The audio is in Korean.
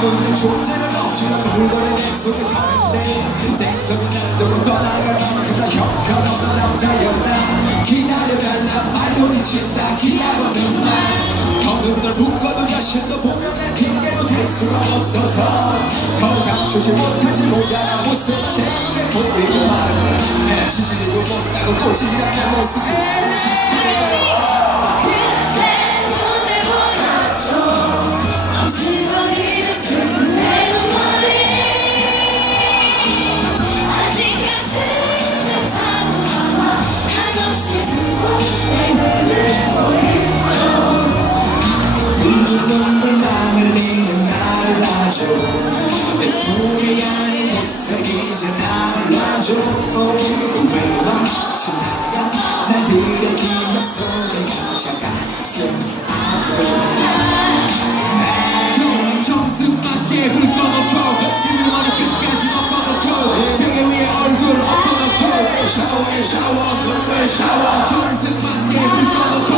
남은 내 존재는 없지만 불거는 내 속에 가는데 땡점이 난도로 떠나갈 만큼 나 형편없는 남자였다 기다려달라 발도리 친다 기다려는 말 더는 널 묶어도 다시 너 보면 내 핑계도 될 수가 없어서 더 감추지 못하지 모자란 모습. 내게 보이고 하는데 내 지지고 못하고 꼬지란 내 모습이 기스해 이제 달라져. 외로워 쳐다가 나들의 기억 소리가 잠깐 숨이 안보여 점수밖에 불꺼놓고 이원이 끝까지 엎어놓고 베개 위에 얼굴 엎어놓고 샤워에 샤워 그물 샤워. 점수밖에 불꺼놓고